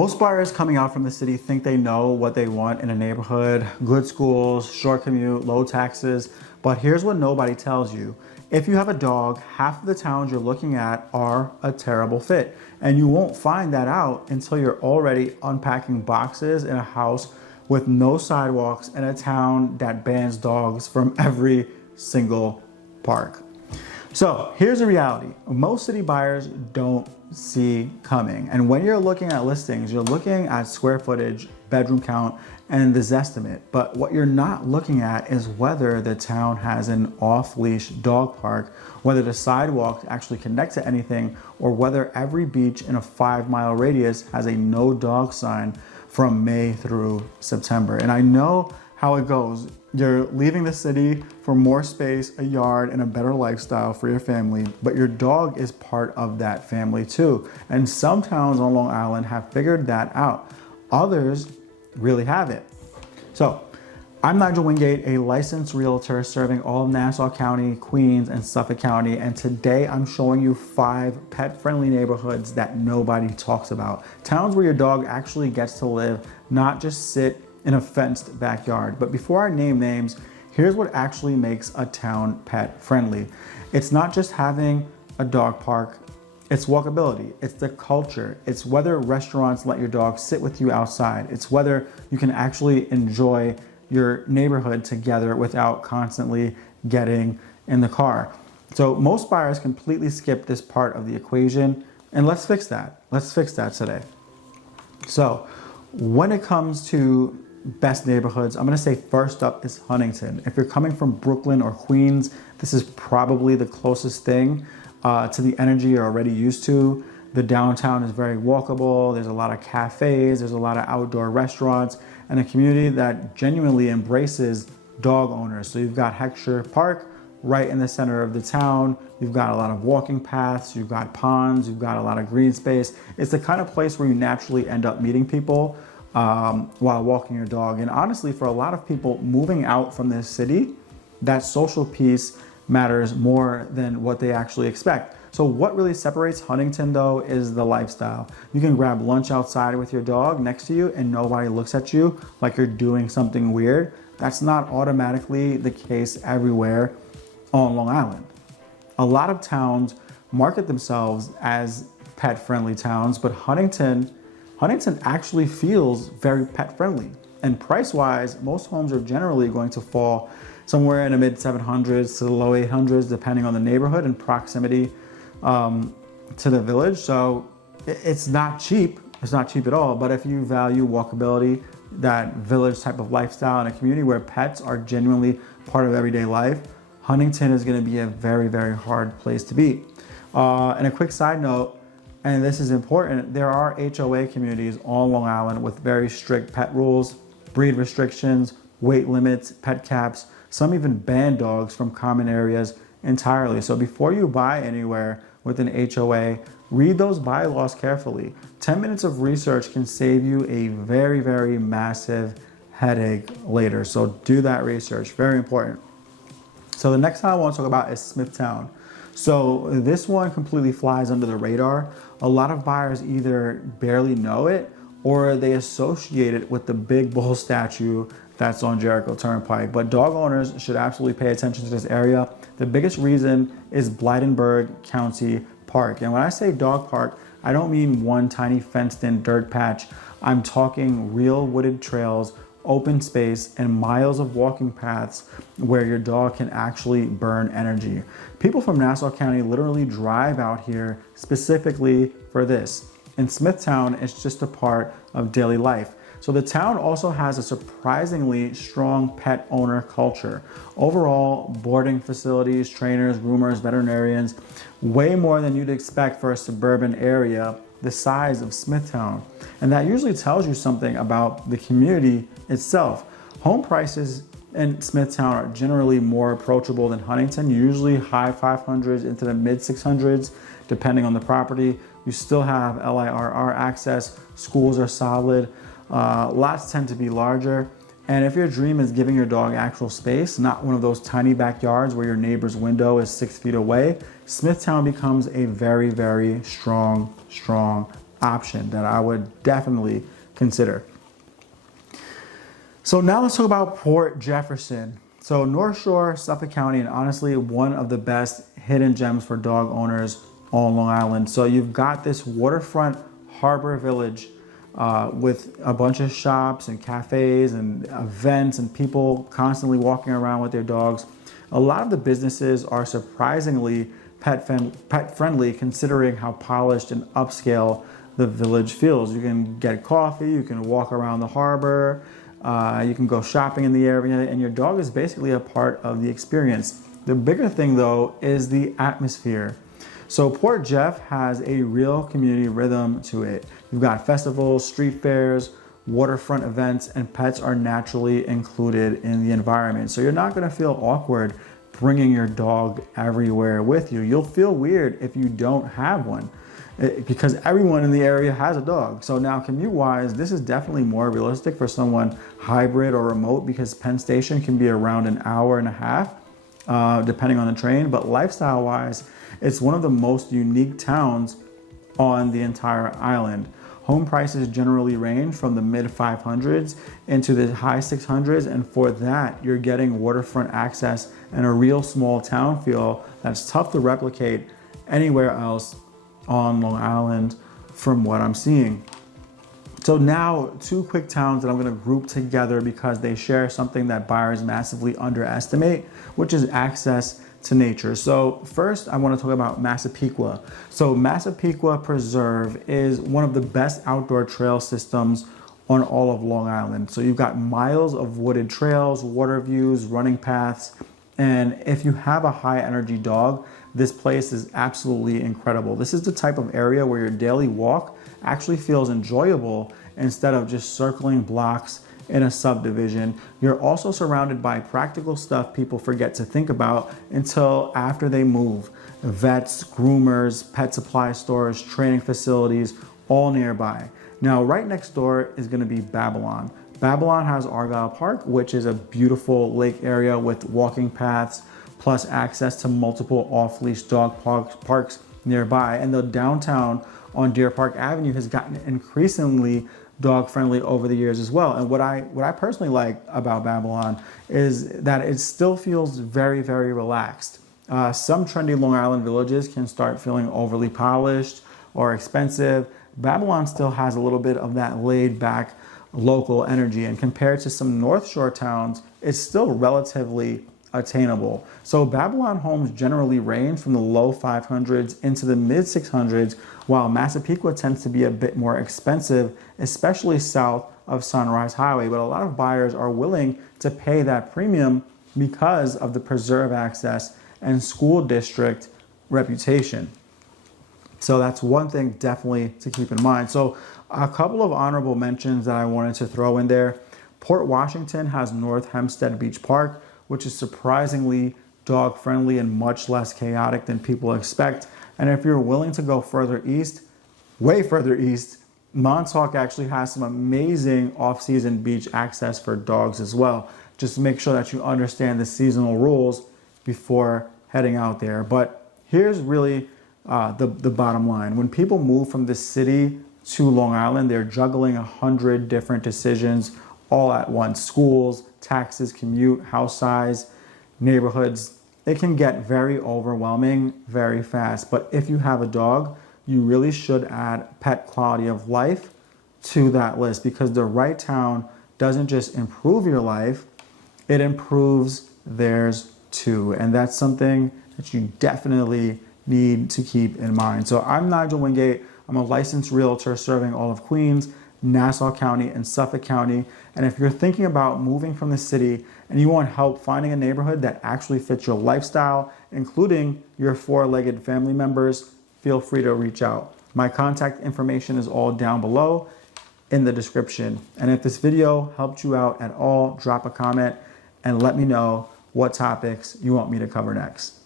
Most buyers coming out from the city think they know what they want in a neighborhood: good schools, short commute, low taxes. But here's what nobody tells you. If you have a dog, half of the towns you're looking at are a terrible fit. And you won't find that out until you're already unpacking boxes in a house with no sidewalks in a town that bans dogs from every single park. So here's the reality. Most city buyers don't see coming. And when you're looking at listings, you're looking at square footage, bedroom count, and the Zestimate. But what you're not looking at is whether the town has an off-leash dog park, whether the sidewalks actually connect to anything, or whether every beach in a 5-mile radius has a no dog sign from May through September. And I know how it goes. You're leaving the city for more space, a yard, and a better lifestyle for your family, but your dog is part of that family too. And some towns on Long Island have figured that out. Others really haven't. So, I'm Nigel Wingate, a licensed realtor serving all of Nassau County, Queens, and Suffolk County, and today I'm showing you 5 pet-friendly neighborhoods that nobody talks about. Towns where your dog actually gets to live, not just sit in a fenced backyard. But before I name names, here's what actually makes a town pet-friendly. It's not just having a dog park, it's walkability, it's the culture, it's whether restaurants let your dog sit with you outside, it's whether you can actually enjoy your neighborhood together without constantly getting in the car. So most buyers completely skip this part of the equation, and let's fix that. Let's fix that today. So when it comes to best neighborhoods, I'm gonna say first up is Huntington. If you're coming from Brooklyn or Queens, this is probably the closest thing to the energy you're already used to. The downtown is very walkable. There's a lot of cafes, there's a lot of outdoor restaurants, and a community that genuinely embraces dog owners. So you've got Heckscher Park right in the center of the town. You've got a lot of walking paths, you've got ponds, you've got a lot of green space. It's the kind of place where you naturally end up meeting people while walking your dog. And honestly, for a lot of people moving out from this city, that social piece matters more than what they actually expect. So what really separates Huntington though is the lifestyle. You can grab lunch outside with your dog next to you and nobody looks at you like you're doing something weird. That's not automatically the case everywhere on Long Island. A lot of towns market themselves as pet-friendly towns, but Huntington actually feels very pet-friendly. And price-wise, most homes are generally going to fall somewhere in the mid 700s to the low 800s, depending on the neighborhood and proximity to the village. So it's not cheap. It's not cheap at all. But if you value walkability, that village type of lifestyle, and a community where pets are genuinely part of everyday life, Huntington is going to be a very, very hard place to be. And a quick side note, and this is important, there are HOA communities on Long Island with very strict pet rules, breed restrictions, weight limits, pet caps. Some even ban dogs from common areas entirely. So before you buy anywhere with an HOA, read those bylaws carefully. 10 minutes of research can save you a very, very massive headache later. So do that research, very important. So the next town I want to talk about is Smithtown. So this one completely flies under the radar. A lot of buyers either barely know it or they associate it with the big bull statue that's on Jericho Turnpike. But dog owners should absolutely pay attention to this area. The biggest reason is Blydenburg County Park. And when I say dog park, I don't mean one tiny fenced in dirt patch. I'm talking real wooded trails, open space, and miles of walking paths where your dog can actually burn energy. People from Nassau County literally drive out here specifically for this. In Smithtown, it's just a part of daily life. So the town also has a surprisingly strong pet owner culture. Overall, boarding facilities, trainers, groomers, veterinarians, way more than you'd expect for a suburban area the size of Smithtown. And that usually tells you something about the community itself. Home prices in Smithtown are generally more approachable than Huntington, usually high 500s into the mid 600s, depending on the property. You still have LIRR access, schools are solid, lots tend to be larger. And if your dream is giving your dog actual space, not one of those tiny backyards where your neighbor's window is 6 feet away, Smithtown becomes a very, very strong option that I would definitely consider. So now let's talk about Port Jefferson. So North Shore, Suffolk County, and honestly, one of the best hidden gems for dog owners on Long Island. So you've got this waterfront harbor village with a bunch of shops and cafes and events and people constantly walking around with their dogs. A lot of the businesses are surprisingly pet friendly considering how polished and upscale the village feels. You can get coffee, you can walk around the harbor, you can go shopping in the area, and your dog is basically a part of the experience. The bigger thing though is the atmosphere. So Port Jeff has a real community rhythm to it. You've got festivals, street fairs, waterfront events, and pets are naturally included in the environment. So you're not gonna feel awkward bringing your dog everywhere with you. You'll feel weird if you don't have one because everyone in the area has a dog. So now commute-wise, this is definitely more realistic for someone hybrid or remote because Penn Station can be around an hour and a half, depending on the train. But lifestyle-wise, it's one of the most unique towns on the entire island. Home prices generally range from the mid 500s into the high 600s, and for that, you're getting waterfront access and a real small town feel that's tough to replicate anywhere else on Long Island from what I'm seeing. So now, two quick towns that I'm gonna group together because they share something that buyers massively underestimate, which is access to nature. So first, I want to talk about Massapequa. So Massapequa Preserve is one of the best outdoor trail systems on all of Long Island. So you've got miles of wooded trails, water views, running paths, and if you have a high energy dog, this place is absolutely incredible. This is the type of area where your daily walk actually feels enjoyable instead of just circling blocks in a subdivision. You're also surrounded by practical stuff people forget to think about until after they move. Vets, groomers, pet supply stores, training facilities, all nearby. Now, right next door is gonna be Babylon. Babylon has Argyle Park, which is a beautiful lake area with walking paths, plus access to multiple off-leash dog parks nearby. And the downtown on Deer Park Avenue has gotten increasingly dog friendly over the years as well. And what I personally like about Babylon is that it still feels very, very relaxed. Some trendy Long Island villages can start feeling overly polished or expensive. Babylon still has a little bit of that laid back local energy, and compared to some North Shore towns, it's still relatively attainable. So Babylon homes generally range from the low 500s into the mid 600s, while Massapequa tends to be a bit more expensive, especially south of Sunrise Highway. But a lot of buyers are willing to pay that premium because of the preserve access and school district reputation. So that's one thing definitely to keep in mind. So a couple of honorable mentions that I wanted to throw in there. Port Washington has North Hempstead Beach Park, which is surprisingly dog friendly and much less chaotic than people expect. And if you're willing to go further east, way further east, Montauk actually has some amazing off-season beach access for dogs as well. Just make sure that you understand the seasonal rules before heading out there. But here's really the bottom line. When people move from the city to Long Island, they're juggling 100 different decisions all at once. Schools, taxes, commute, house size, neighborhoods. It can get very overwhelming very fast. But if you have a dog, you really should add pet quality of life to that list, because the right town doesn't just improve your life, it improves theirs too. And that's something that you definitely need to keep in mind. So I'm Nigel Wingate. I'm a licensed realtor serving all of Queens, Nassau County, and Suffolk County. And if you're thinking about moving from the city and you want help finding a neighborhood that actually fits your lifestyle, including your four-legged family members, feel free to reach out. My contact information is all down below in the description. And if this video helped you out at all, drop a comment and let me know what topics you want me to cover next.